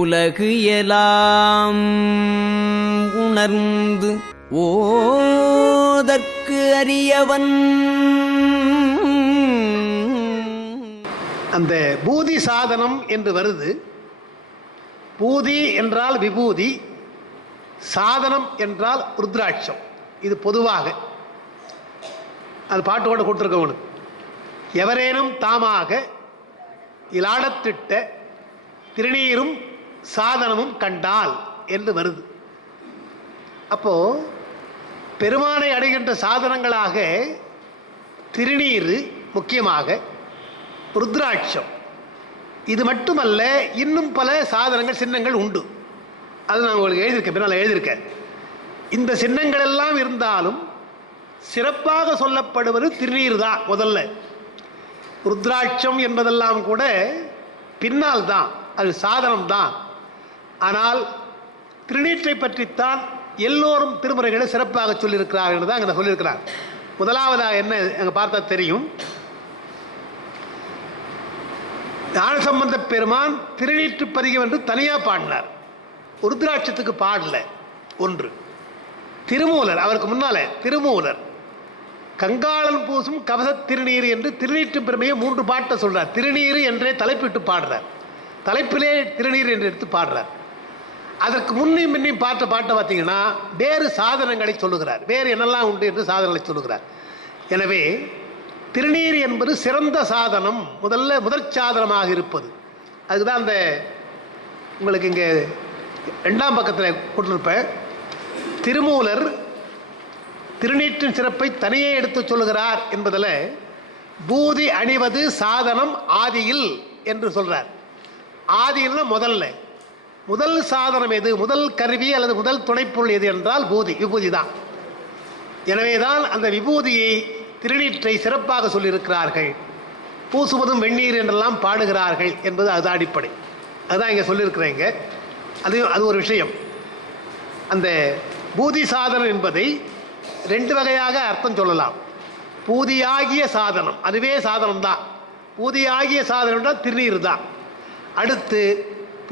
உலகு எலாம் உணர்ந்து ஓதற்கு அறியவன் அந்த பூதி சாதனம் என்று வருது. பூதி என்றால் விபூதி சாதனம் என்றால் ருத்ராட்சம். இது பொதுவாக. அது பாட்டோட கொடுத்துருக்கவனு எவரேனும் தாமாக இலாடத்திட்ட திருநீரும் சாதனமும் கண்டால் என்று வருது. அப்போ பெருமானை அடைகின்ற சாதனங்களாக திருநீர் முக்கியமாக ருத்ராட்சம். இது மட்டுமல்ல இன்னும் பல சாதனங்கள் சின்னங்கள் உண்டு. அது நான் உங்களுக்கு எழுதியிருக்கேன் பின்னால் எழுதியிருக்கேன். இந்த சின்னங்கள் எல்லாம் இருந்தாலும் சிறப்பாக சொல்லப்படுவது திருநீர் தான் முதல்ல. ருத்ராட்சம் என்பதெல்லாம் கூட பின்னால் தான் அது சாதனம் தான். ஆனால் திருநீற்றை பற்றித்தான் எல்லோரும் திருமுறைகளை சிறப்பாக சொல்லியிருக்கிறார்கள் தான் அங்கே சொல்லியிருக்கிறார். முதலாவதாக என்ன அங்கே பார்த்தா தெரியும். ஞானசம்பந்த பெருமான் திருநீற்று பதிகம் என்று தனியாக பாடினார். ருத்ராட்சத்துக்கு பாடல ஒன்று. திருமூலர் அவருக்கு முன்னால திருமூலர். கங்காளன் பூசும் கவச திருநீர் என்று திருநீற்று பெருமையை மூன்று பாட்டை சொல்றார். திருநீர் என்றே தலைப்பிட்டு பாடுறார். தலைப்பிலே திருநீர் என்று எடுத்து பாடுறார். அதற்கு முன்னையும் பின்னையும் பாட்ட பாட்டை பார்த்தீங்கன்னா வேறு சாதனங்களை சொல்லுகிறார். வேறு என்னெல்லாம் உண்டு என்று சாதனங்களை சொல்லுகிறார். எனவே திருநீர் என்பது சிறந்த சாதனம் முதல்ல முதற் சாதனமாக இருப்பது. அதுதான் அந்த உங்களுக்கு இங்கே ரெண்டாம் பக்கத்தில் கொடுத்துருப்பேன். திருமூலர் திருநீற்றின் சிறப்பை தனியே எடுத்து சொல்லுகிறார் என்பதில் பூதி அணிவது சாதனம் ஆதியில் என்று சொல்கிறார் ஆதியில்னா முதல்ல. முதல் சாதனம் எது? முதல் கருவி அல்லது முதல் துணைப்பொருள் எது என்றால் பூதி விபூதி தான். எனவேதான் அந்த விபூதியை திருநீற்றை சிறப்பாக சொல்லியிருக்கிறார்கள். பூசுவதும் வெந்நீர் என்றெல்லாம் பாடுகிறார்கள் என்பது அது அடிப்படை. அதுதான் இங்கே சொல்லியிருக்கிறேங்க அது அது ஒரு விஷயம். அந்த பூதி சாதனம் என்பதை ரெண்டு வகையாக அர்த்தம் சொல்லலாம். பூதியாகிய சாதனம் அதுவே சாதனம் தான். பூதியாகிய சாதனம் என்றால் திருநீர் தான். அடுத்து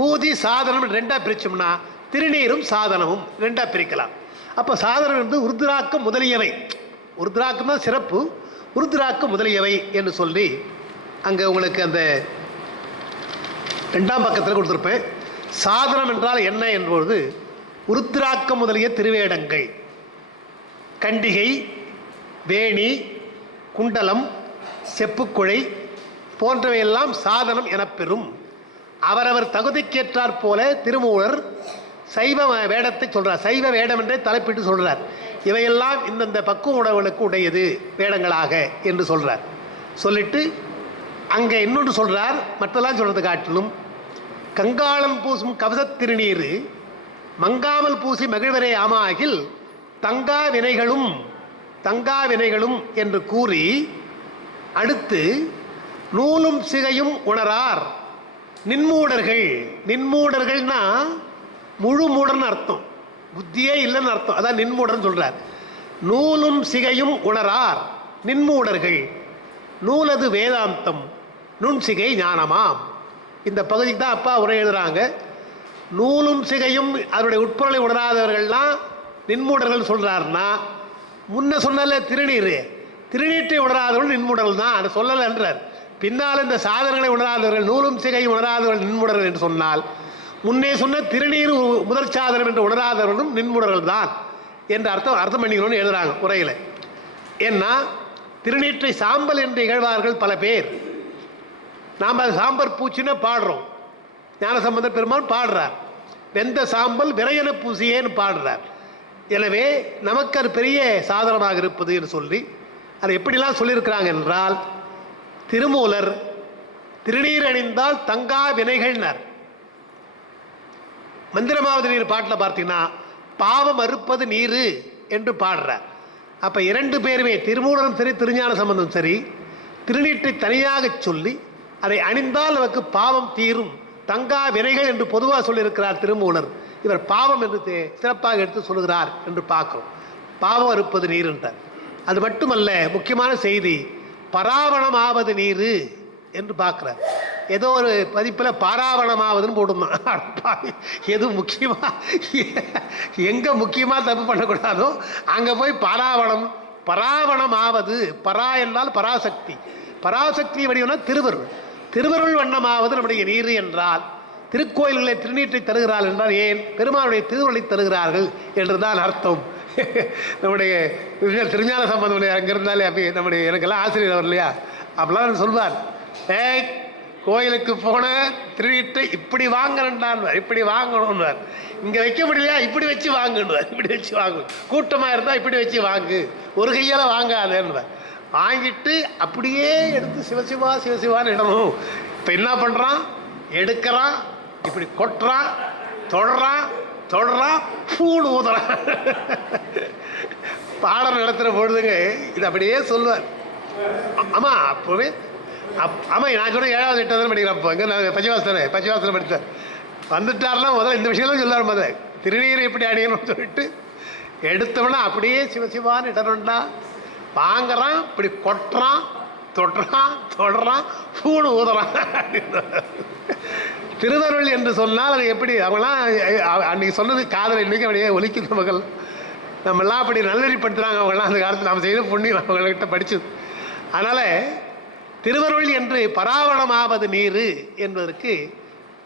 பூதி சாதனம் ரெண்டாக பிரித்தோம்னா திருநீரும் சாதனமும் ரெண்டாக பிரிக்கலாம். அப்போ சாதனம் வந்து உருதுராக்கம் முதலியவை. உருதுராக்கம் தான் சிறப்பு உருத்ராக்கம் முதலியவை என்று சொல்லி அங்கே உங்களுக்கு அந்த ரெண்டாம் பக்கத்தில் கொடுத்துருப்பேன். சாதனம் என்றால் என்ன என்பது உருத்திராக்கம் முதலிய திருவேடங்கள். கண்டிகை வேணி குண்டலம் செப்புக்குழை போன்றவையெல்லாம் சாதனம் எனப்பெறும். அவரவர் தகுதிக்கேற்றாற் போல திருமூலர் சைவ வேடத்தை சொல்றார். சைவ வேடம் என்றே தலைப்பிட்டு சொல்றார். இவையெல்லாம் இந்தந்த பக்குவ உணவுகளுக்கு உடையது வேடங்களாக என்று சொல்றார். சொல்லிட்டு அங்கே இன்னொன்று சொல்றார். மற்றெல்லாம் சொல்றது காட்டிலும் கங்காளம் பூசும் கவசத் திருநீர் மங்காமல் பூசி மகிழ்வரே ஆமாகில் தங்கா வினைகளும் தங்கா வினைகளும் என்று கூறி அடுத்து நூலும் சிகையும் உணரார். நின்மூடர்கள். நின்மூடர்கள்னா முழு மூடர்னு அர்த்தம். புத்தியே இல்லைன்னு அர்த்தம். அதான் நின்மூடர்னு சொல்கிறார் நூலும் சிகையும் உணரார் நின்மூடர்கள். நூலது வேதாந்தம் நுண்சிகை ஞானமாம். இந்த பகுதிக்கு தான் அப்பா உரை எழுதுறாங்க. நூலும் சிகையும் அதனுடைய உட்பொருளை உணராதவர்கள்லாம் நின்மூடர்கள் சொல்கிறாருன்னா முன்ன சொன்னால திருநீர். திருநீற்றை உணராதவர்கள் நின்மூடர்கள் தான். அதை சொல்லலைன்றார். பின்னால் இந்த சாதனங்களை உணராதவர்கள் நூலும் சிகை உணராதவர்கள் நின்முடர்கள் என்று சொன்னால் முன்னே சொன்ன திருநீர் உ- முதற் சாதனம் என்று உணராதவர்களும் நின்முடர்கள் தான் என்ற அர்த்தம் அர்த்தம் பண்ணிக்கணும்னு எழுதுறாங்க உரையில். ஏன்னா திருநீற்றை சாம்பல் என்று இகழ்வார்கள் பல பேர். நாம் அது சாம்பல் பூச்சின்னு பாடுறோம். ஞானசம்பந்த பெருமான் பாடுறார். வெந்த சாம்பல் விரையன பூசியேன்னு பாடுறார். எனவே நமக்கு அது பெரிய சாதனமாக இருப்பது என்று சொல்லி அதை எப்படிலாம் சொல்லியிருக்கிறாங்க என்றால் திருமூலர் திருநீர் அணிந்தால் தங்கா வினைகள்னர். மந்திரமாவது நீர் பாட்டில் பார்த்தீங்கன்னா பாவம் அறுப்பது நீரு என்று பாடுறார். அப்போ இரண்டு பேருமே திருமூலரும் சரி திருஞான சம்பந்தம் சரி திருநீற்றை தனியாக சொல்லி அதை அணிந்தால் நமக்கு பாவம் தீரும். தங்கா வினைகள் என்று பொதுவாக சொல்லியிருக்கிறார் திருமூலர். இவர் பாவம் என்று சிறப்பாக எடுத்து சொல்லுகிறார் என்று பார்க்கிறோம். பாவம் அறுப்பது நீர் என்றார் அது மட்டுமல்ல முக்கியமான செய்தி பராவணமாவது நீர் என்று பார்க்குற ஏதோ ஒரு பதிப்பில் பாராவணமாவதுன்னு போட்டிருந்தான் எது முக்கியமாக எங்கே முக்கியமாக தப்பு பண்ணக்கூடாதோ அங்கே போய் பாராவணம் பராவணமாவது பரா என்றால் பராசக்தி. பராசக்தி வடிவம்னா திருவருள். திருவருள் வண்ணமாவது நம்முடைய நீர் என்றால் திருக்கோயில்களை திருநீற்றை தருகிறார்கள் என்றால் ஏன்? பெருமானுடைய திருவருளை தருகிறார்கள் என்றுதான் அர்த்தம். நம்முடைய திருஞான சம்பந்தம் அங்கே இருந்தாலே அப்படி நம்முடைய எனக்கெல்லாம் ஆசிரியர் அவர் இல்லையா? அப்படிலாம் சொல்வார். ஏய் கோயிலுக்கு போன திருவிட்டு இப்படி வாங்கணுன்றான் இப்படி வாங்கணும்னார் இங்கே வைக்க முடியலையா? இப்படி வச்சு வாங்குன்றார். இப்படி வச்சு வாங்கு. கூட்டமாக இருந்தால் இப்படி வச்சு வாங்கு. ஒரு கையால் வாங்காதேன்றார் வாங்கிட்டு அப்படியே எடுத்து சிவசிவா சிவசிவான்னு இடணும். இப்போ என்ன பண்ணுறான் எடுக்கிறான் இப்படி கொட்டுறான் தொடறான் தொடறான் பூணு ஊதுறான் பாடம் நடத்துகிற பொழுதுங்க இது அப்படியே சொல்லுவார். ஆமாம் அப்போவே அப் ஆமாம் நான் சொன்ன ஏழாவது எட்டாவது படிக்கிறேன் அப்போ. இங்கே நான் பச்சைவாசனை பச்சைவாசனை படித்தேன். வந்துட்டார்னா முதல்ல இந்த விஷயம்லாம் சொல்லுவார் முதல்ல. திருநீர் எப்படி அணியணும்னு சொல்லிட்டு எடுத்தவொடனே அப்படியே சிவசிவான்னு இடணும்டா வாங்குறான் இப்படி கொட்டுறான் தொடுறான் தொடறான் பூணு ஊதுறான். திருவருள் என்று சொன்னால் அது எப்படி? அவங்களாம் அன்றைக்கி அன்னைக்கு சொன்னது காதல் இன்னைக்கு அப்படியே ஒலிக்குது மகள் நம்மெல்லாம் அப்படி நல்லறிப்படுத்துகிறாங்க அவங்களாம் அந்த காலத்தில் நாம் செய்த புண்ணியம் அவங்கள்கிட்ட படிச்சது அதனால் திருவருள் என்று பராவணமாவது நீர் என்பதற்கு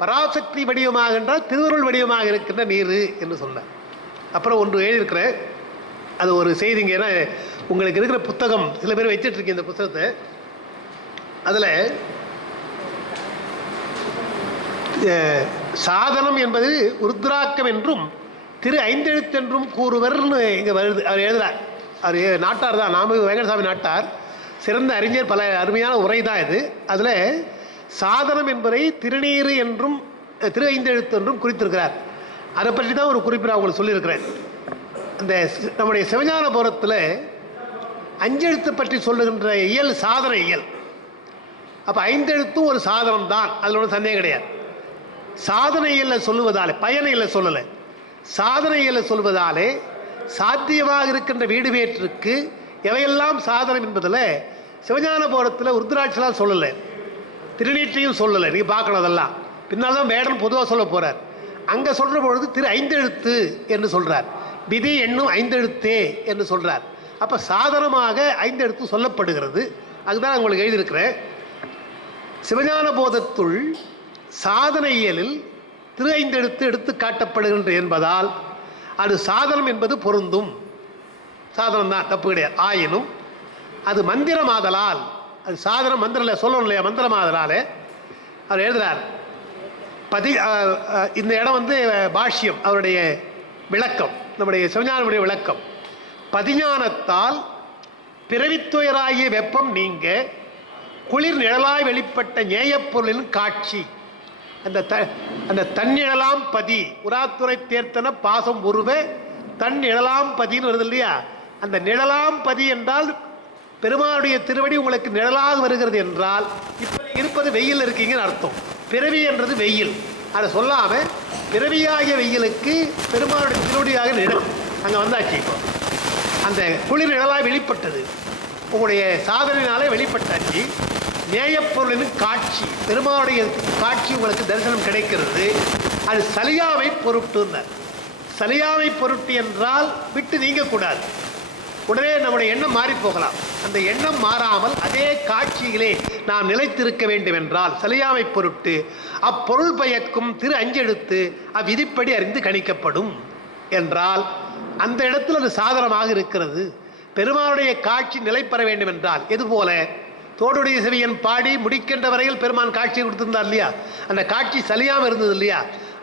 பராசக்தி வடிவமாக என்றால் திருவருள் வடிவமாக இருக்கின்ற நீர் என்று சொன்னார். அப்புறம் ஒன்று எழுதியிருக்கிறேன். அது ஒரு செய்திங்க ஏன்னா உங்களுக்கு இருக்கிற புத்தகம் சில பேர் வச்சிட்டு இந்த புத்தகத்தை. அதில் சாதனம் என்பது உருத்ராக்கம் என்றும் திரு ஐந்தெழுத்தென்றும் கூறுவர்னு இங்கே வருது அவர் எழுதுகிறார் அவர் நாட்டார் தான். நாம வெங்கடசாமி நாட்டார். சிறந்த அறிஞர் பல அருமையான உரை தான் இது. அதில் சாதனம் என்பதை திருநீறு என்றும் திரு ஐந்தெழுத்து என்றும் குறித்திருக்கிறார். அதை பற்றி தான் ஒரு குறிப்பிட அவங்களுக்கு சொல்லியிருக்கிறேன். அந்த சி- நம்முடைய சிவஞானபுரத்தில் அஞ்செழுத்து பற்றி சொல்லுகின்ற இயல் சாதன இயல். அப்போ ஐந்தெழுத்தும் ஒரு சாதனம் தான் அதில் ஒன்றும் சந்தேகம் கிடையாது. சாதனையில் சொல்லுவதாலே பயனையில் சொல்லலை. சாதனையில் சொல்வதாலே சாத்தியமாக இருக்கின்ற வீடு வேற்றுக்கு எவையெல்லாம் சாதனம் என்பதில் சிவஞான போரத்தில் உருத்ராட்சலாம் சொல்லலை. திருநீற்றையும் சொல்லலை. நீங்கள் பார்க்கணும் அதெல்லாம். பின்னால் தான் வேடன் பொதுவாக சொல்ல போகிறார் அங்கே சொல்கிற பொழுது திரு ஐந்தெழுத்து என்று சொல்கிறார் விதி எண்ணும் ஐந்தெழுத்தே என்று சொல்கிறார் அப்போ சாதனமாக ஐந்தெழுத்து சொல்லப்படுகிறது. அதுதான் உங்களுக்கு எழுதியிருக்கிறேன். சிவஞான போதத்துள் சாதன இயலில் திரு ஐந்தெழுத்து எடுத்து காட்டப்படுகின்ற என்பதால் அது சாதனம் என்பது பொருந்தும். சாதனம் தான் தப்பு கிடையாது. ஆயினும் அது மந்திரமாதலால் அது சாதனம் மந்திரம் சொல்லணும் இல்லையா? மந்திரமாதலாலே அவர் எழுதுகிறார் பதி இந்த இடம் வந்து பாஷ்யம் அவருடைய விளக்கம் நம்முடைய சிவஞானமுடைய விளக்கம். பதிஞானத்தால் பிறவித்துயராகிய வெப்பம் நீங்க குளிர் நிழலாய் வெளிப்பட்ட நேயப்பொருளின் காட்சி. அந்த த அந்த தன்னிழலாம் பதி. உராத்துறை தேர்த்தன பாசம் உருவ தன் நிழலாம் பதின்னு வருது இல்லையா? அந்த நிழலாம் பதி என்றால் பெருமாளுடைய திருவடி உங்களுக்கு நிழலாக வருகிறது என்றால் இப்போ இருப்பது வெயில் இருக்கீங்கன்னு அர்த்தம். பிறவி என்றது வெயில். அதை சொல்லாமல் பிறவியாகிய வெயிலுக்கு பெருமாளுடைய திருவடியாக நிழல். அங்கே வந்தாச்சு இப்போ. அந்த குளிர் நிழலாக வெளிப்பட்டது. உங்களுடைய சாதனையினாலே வெளிப்பட்டாச்சு. நேயப்பொருளின் காட்சி பெருமாளுடைய காட்சி உங்களுக்கு தரிசனம் கிடைக்கிறது. அது சலியாவை பொருட்டுனர் சலியாவை பொருட்டு என்றால் விட்டு நீங்கக்கூடாது. உடனே நம்முடைய எண்ணம் மாறி போகலாம். அந்த எண்ணம் மாறாமல் அதே காட்சியிலே நாம் நிலைத்திருக்க வேண்டும் என்றால் சலியாவை பொருட்டு அப்பொருள் பயக்கும் திரு அஞ்செழுத்து அவ்விதிப்படி அறிந்து கணிக்கப்படும் என்றால் அந்த இடத்தில் அது சாதனமாக இருக்கிறது. பெருமானுடைய காட்சி நிலை பெற வேண்டும் என்றால் எதுபோல? தோடுடைய செவியன் பாடி முடிக்கின்ற வரையில் பெருமான் காட்சி கொடுத்திருந்தார் இல்லையா? அந்த காட்சி சலியாமல் இருந்தது இல்லையா?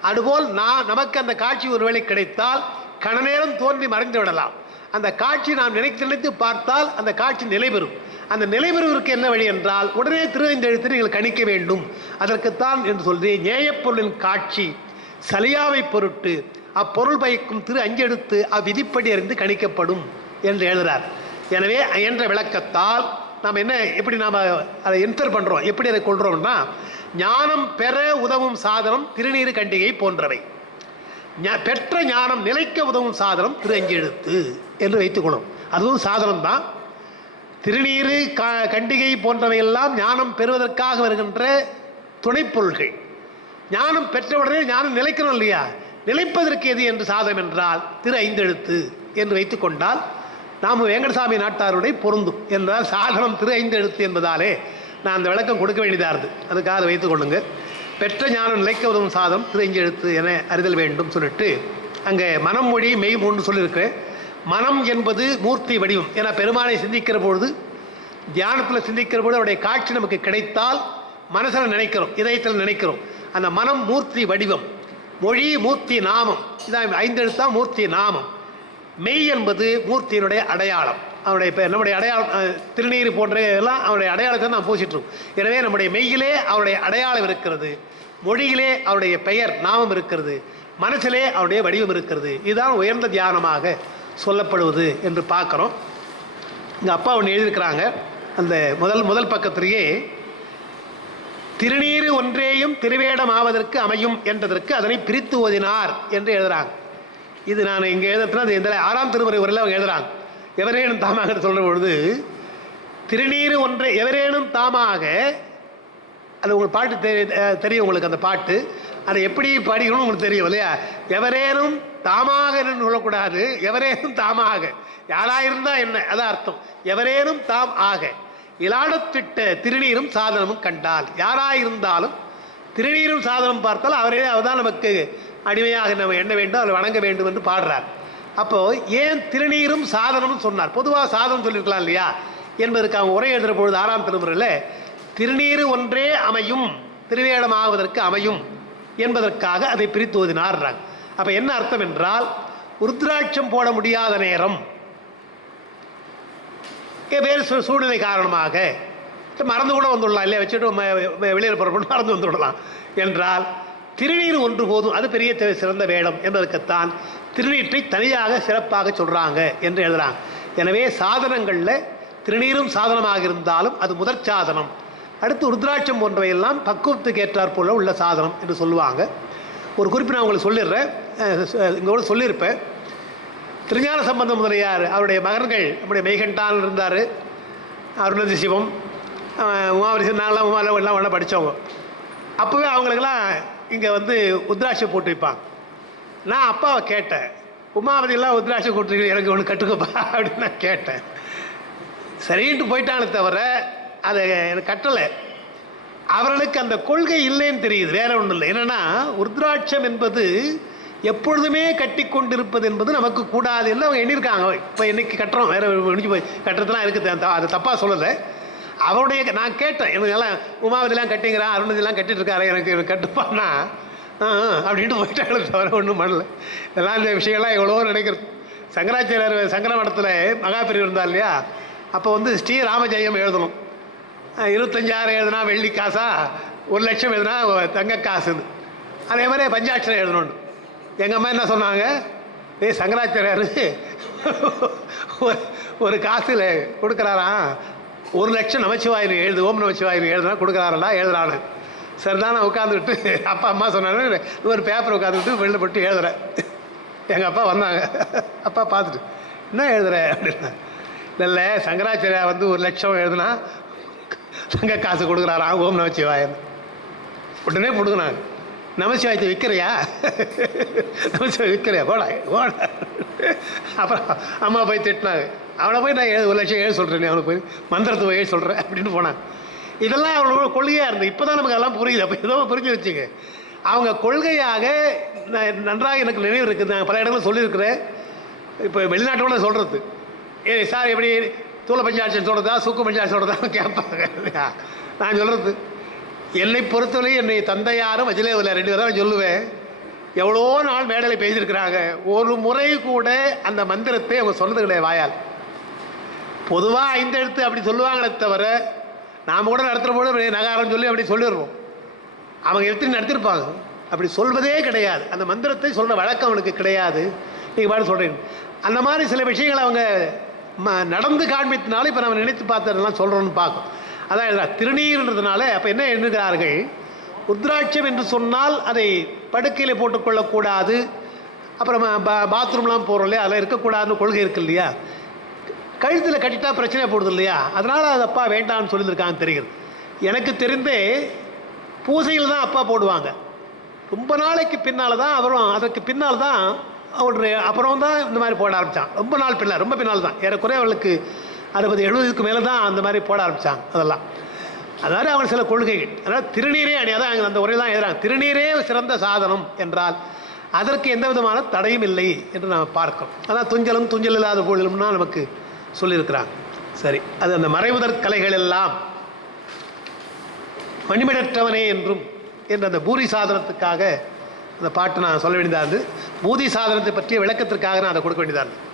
அதுபோல் நான் நமக்கு அந்த காட்சி ஒருவேளை கிடைத்தால் கனநேரம் தோன்றி மறைந்து விடலாம். அந்த காட்சி நாம் நினைத்து நினைத்து பார்த்தால் அந்த காட்சி நிலைபெறும். அந்த நிலைபெறுவதற்கு என்ன வழி என்றால் உடனே திருவைந்தெழுத்து நீங்கள் கணிக்க வேண்டும். அதற்குத்தான் என்று சொல்லி நேயப்பொருளின் காட்சி சலியாவை பொருட்டு அப்பொருள் பயக்கும் திரு அஞ்செடுத்து அவ்விதிப்படி அறிந்து கணிக்கப்படும் என்று எழுதுகிறார் எனவே என்ற விளக்கத்தால் நாம் என்ன எப்படி நாம் அதை என்டர் பண்ணுறோம் எப்படி அதை கொள்கிறோம்னா ஞானம் பெற உதவும் சாதனம் திருநீறு கண்டிகை போன்றவை. ஞா- பெற்ற ஞானம் நிலைக்க உதவும் சாதனம் திரு அஞ்செழுத்து என்று வைத்துக்கணும் அதுவும் சாதனம் தான் திருநீறு க கண்டிகை போன்றவையெல்லாம் ஞானம் பெறுவதற்காக வருகின்ற துணைப்பொருள்கள். ஞானம் பெற்றவுடனே ஞானம் நிலைக்கணும் இல்லையா? நிலைப்பதற்கு எது என்று சாதம் என்றால் திரு ஐந்தெழுத்து என்று வைத்துக்கொண்டால் நாம் வேங்கடசாமி நாட்டாருடைய பொருந்தும் என்றால் சாதனம் திரு ஐந்தெழுத்து என்பதாலே நான் அந்த விளக்கம் கொடுக்க வேண்டியதாக இருந்து. அதுக்காக அதை வைத்துக் கொள்ளுங்க. பெற்ற ஞானம் நிலைக்க உதவும் சாதம் திரு ஐந்தெழுத்து என அறிதல் வேண்டும் சொல்லிட்டு அங்கே மனம் மொழி மெய் மூன்று சொல்லியிருக்கிறேன் மனம் என்பது மூர்த்தி வடிவம் ஏன்னா பெருமானை சிந்திக்கிற பொழுது தியானத்தில் சிந்திக்கிற பொழுது அவருடைய காட்சி நமக்கு கிடைத்தால் மனசில் நினைக்கிறோம் இதயத்தில் நினைக்கிறோம். அந்த மனம் மூர்த்தி வடிவம் மொழி மூர்த்தி நாமம். இதான் ஐந்தெழுத்தா மூர்த்தி நாமம். மெய் என்பது மூர்த்தியினுடைய அடையாளம். அவனுடைய இப்போ நம்முடைய அடையாளம் திருநீர் போன்ற எல்லாம் அவனுடைய அடையாளத்தை நாம் பூசிட்டுருக்கோம். எனவே நம்முடைய மெய்யிலே அவருடைய அடையாளம் இருக்கிறது. மொழியிலே அவருடைய பெயர் நாமம் இருக்கிறது. மனசிலே அவருடைய வடிவம் இருக்கிறது. இதுதான் உயர்ந்த தியானமாக சொல்லப்படுவது என்று பார்க்குறோம். எங்கள் அப்பா ஒன்று எழுதியிருக்கிறாங்க. அந்த முதல் முதல் பக்கத்திலேயே திருநீறு ஒன்றேயும் திருவேடம் ஆவதற்கு அமையும் என்றதற்கு அதனை பிரித்து ஓதினார் என்று எழுதுகிறாங்க இது நான் இங்கே எழுதுறதுனா அது எந்த ஆறாம் திருமுறை உரையில் அவங்க எழுதுறாங்க. எவரேனும் தாமாக சொல்கிற பொழுது திருநீறு ஒன்றை எவரேனும் தாமாக அது உங்களுக்கு பாட்டு தெரிய தெரியும் உங்களுக்கு அந்த பாட்டு. அதை எப்படி பாடிக்கணும்னு உங்களுக்கு தெரியும் இல்லையா? எவரேனும் தாமாக சொல்லக்கூடாது. எவரேனும் தாமாக யாராயிருந்தா என்ன? அதான் அர்த்தம். எவரேனும் தாம் ஆக இலாடத்திட்ட திருநீரும் சாதனமும் கண்டால் யாராயிருந்தாலும் திருநீரும் சாதனம் பார்த்தால் அவரே அவதான் நமக்கு அடிமையாக நம்ம எண்ண வேண்டும்? அதில் வணங்க வேண்டும் என்று பாடுறார். அப்போ ஏன் திருநீரும் சாதனமும் சொன்னார்? பொதுவாக சாதனம் சொல்லியிருக்கலாம் இல்லையா? என்பதற்கு அவங்க உரை எழுதுகிற பொழுது ஆறாம் திருமுறையில் திருநீர் ஒன்றே அமையும் திருவேடமாவதற்கு அமையும் என்பதற்காக அதை பிரித்து ஓதினார்றாங்க அப்போ என்ன அர்த்தம் என்றால் ருத்ராட்சம் போட முடியாத நேரம் வேறு சூ- சூழ்நிலை காரணமாக மறந்து கூட வந்துடலாம் இல்லையா? வச்சுட்டு வெளியில் புறப்பட்டு மறந்து வந்துவிடலாம் என்றால் திருநீர் ஒன்று போதும் அது பெரிய சிறந்த வேடம் என்பதற்குத்தான் திருநீற்றை தனியாக சிறப்பாக சொல்கிறாங்க என்று எழுதுறாங்க. எனவே சாதனங்களில் திருநீரும் சாதனமாக இருந்தாலும் அது முதற் சாதனம். அடுத்து ருத்ராட்சம் போன்றவையெல்லாம் பக்குவத்துக்கு ஏற்றாற்போல் உள்ள சாதனம் என்று சொல்லுவாங்க. ஒரு குறிப்பு நான் உங்களுக்கு சொல்லிடுறேன். இங்கே கூட சொல்லியிருப்பேன். திருஞான சம்பந்த முதலியார் அவருடைய மகன்கள் நம்முடைய மெய்கண்டான் இருந்தார். அருணதி சிவம் உமாவரிசன் நாங்களாம் உமாவில் எல்லாம் ஒன்றா படித்தவங்க அப்போவே அவங்களுக்கெல்லாம் இங்கே வந்து உத்ராட்சை போட்டு வைப்பாங்க நான் அப்பாவை கேட்டேன். உமாவதியெல்லாம் உத்ராட்சை போட்டுருக்கீங்க எனக்கு ஒன்று கட்டுக்கப்பா அப்படின்னு நான் கேட்டேன். சரின்ட்டு போயிட்டானே தவிர அதை எனக்கு கட்டலை. அவர்களுக்கு அந்த கொள்கை இல்லைன்னு தெரியுது வேற ஒன்றும் இல்லை. என்னென்னா உருத்ராட்சம் என்பது எப்பொழுதுமே கட்டி கொண்டிருப்பது என்பது நமக்கு கூடாது என்று அவங்க எண்ணியிருக்காங்க. இப்போ இன்னைக்கு கட்டுறோம் வேற முடிஞ்சு போய் கட்டுறதுலாம் இருக்குது அந்த- அது தப்பாக சொல்லலை. அவருடைய நான் கேட்டேன் எனக்கு எல்லாம் உமாவதிலாம் கட்டிங்கிறான் அருணதிலாம் கட்டிட்டு இருக்காரு எனக்கு கட்டுப்பானா கட்டுப்பான்னா அப்படின்ட்டு போயிட்டாங்களே தவிர ஒன்றும் பண்ணல. இதெல்லாம் இந்த விஷயம்லாம் எவ்வளோ நினைக்கிறது. சங்கராச்சாரியர் சங்கர மடத்தில் மகாபிரிவு இருந்தா இல்லையா? அப்போ வந்து ஸ்ரீ ராமஜெயம் எழுதணும். இருபத்தஞ்சாயிரம் எழுதுனா வெள்ளி காசா ஒரு லட்சம் எழுதுனா தங்க காசுன்னு. அதே மாதிரி பஞ்சாட்சரம் எழுதணும்னு. எங்கள் அம்மா என்ன சொன்னாங்க? ஏய் சங்கராச்சாரியார் ஒரு ஒரு காசில் கொடுக்குறாராம். ஒரு லட்சம் நமச்சிவாயில் எழுது ஓம் நமச்சிவாயில் எழுதுனா கொடுக்குறாரா எழுதுறான்னு சரிதான் நான் உட்காந்துக்கிட்டு அப்பா அம்மா சொன்னாங்க ஒரு பேப்பர் உட்காந்துக்கிட்டு வெளில போட்டு எழுதுறேன் எங்கள் அப்பா வந்தாங்க. அப்பா பார்த்துட்டு என்ன எழுதுற? அப்படின்னா இல்லை சங்கராச்சாரியா வந்து ஒரு லட்சம் எழுதுனா சங்க காசு கொடுக்குறாரா? ஓம் நமச்சிவாயன் உடனே கொடுக்குறாங்க நமச்சிவாயத்தை விற்கிறியா நமச்சிவாய் விற்கிறியா போடா போடா. அப்புறம் அம்மா போய் திட்டினாங்க. அவனை போய் நான் ஏழு ஒரு லட்சம் ஏழு சொல்கிறேன் அவனை போய் மந்திரத்தை போய் சொல்கிறேன் அப்படின்னு போனாங்க இதெல்லாம் அவங்களோட கொள்கையாக இருந்தது. இப்போ தான் நமக்கு அதெல்லாம் புரியுது. அப்போ ஏதோ புரிஞ்சு வச்சுங்க. அவங்க கொள்கையாக நான் நன்றாக எனக்கு நினைவு இருக்குது. நான் பல இடங்களில் சொல்லியிருக்கிறேன். இப்போ வெளிநாட்டோட சொல்கிறது ஏ சார் எப்படி தூள பஞ்சாட்சம் சொல்கிறதா சுக்கு பஞ்சாட்சி சொல்கிறதா கேட்பாங்க. இல்லையா? நான் சொல்கிறது என்னை பொறுத்தவரை என்னை தந்தையாரும் வஜிலேவில் ரெண்டு பேரும் சொல்லுவேன். எவ்வளோ நாள் மேடையில் பேசியிருக்கிறாங்க. ஒரு முறை கூட அந்த மந்திரத்தை அவங்க சொன்னது கிடையாது வாயால். பொதுவாக ஐந்து எழுத்து அப்படி சொல்லுவாங்களே தவிர நாம் கூட நடத்துகிற போது அப்படி நகாரம் சொல்லி அப்படி சொல்லிடுறோம் அவங்க எடுத்து நடத்திருப்பாங்க. அப்படி சொல்வதே கிடையாது. அந்த மந்திரத்தை சொல்கிற வழக்கம் அவனுக்கு கிடையாது. நீங்கள் பாட்டு சொல்கிறீங்க அந்த மாதிரி சில விஷயங்களை அவங்க ம நடந்து காண்பித்தனால இப்போ நம்ம நினைத்து பார்த்ததெல்லாம் சொல்கிறோன்னு பார்க்கும். அதான் திருநீர்ன்றதுனால அப்போ என்ன எண்ணுகிறார்கள்? ருத்ராட்சம் என்று சொன்னால் அதை படுக்கையில் போட்டுக்கொள்ளக்கூடாது. அப்புறம் பா பாத்ரூம்லாம் போகிறோம் இல்லையா? அதெல்லாம் இருக்கக்கூடாதுன்னு கொள்கை இருக்கு இல்லையா? கழுத்தில் கட்டிட்டா பிரச்சனை போடுது இல்லையா? அதனால் அது அப்பா வேண்டாம்னு சொல்லியிருக்கான்னு தெரிகிறது. எனக்கு தெரிந்தே பூசையில் தான் அப்பா போடுவாங்க. ரொம்ப நாளைக்கு பின்னால் தான் அவரும் அதற்கு பின்னால் தான் அவருடைய அப்புறம் தான் இந்த மாதிரி போட ஆரம்பித்தான் ரொம்ப நாள் பின்னால் ரொம்ப பின்னால் தான். ஏறக்குறைய அவளுக்கு அறுபது எழுபதுக்கு மேலே தான் அந்த மாதிரி போட ஆரம்பித்தாங்க அதெல்லாம். அதாவது அவன் சில கொள்கைகள். அதாவது திருநீரே அணி அதான் அந்த உரையில் தான் எழுதுறாங்க. திருநீரே சிறந்த சாதனம் என்றால் அதற்கு எந்த விதமான தடையும் இல்லை என்று நாம் பார்க்கிறோம். அதான் துஞ்சலும் துஞ்சல் இல்லாத பொழுதும்னா நமக்கு சொல்லியிருக்கிறாங்க. சரி அது அந்த மறைவுதற் கலைகள் எல்லாம் மணிமிடற்றவனே என்றும் என்ற அந்த பூரி சாதனத்துக்காக அந்த பாட்டு நான் சொல்ல வேண்டியதாக இருந்து பூதி சாதனத்தை பற்றிய விளக்கத்திற்காக நான் அதை கொடுக்க வேண்டியதாக இருந்தது.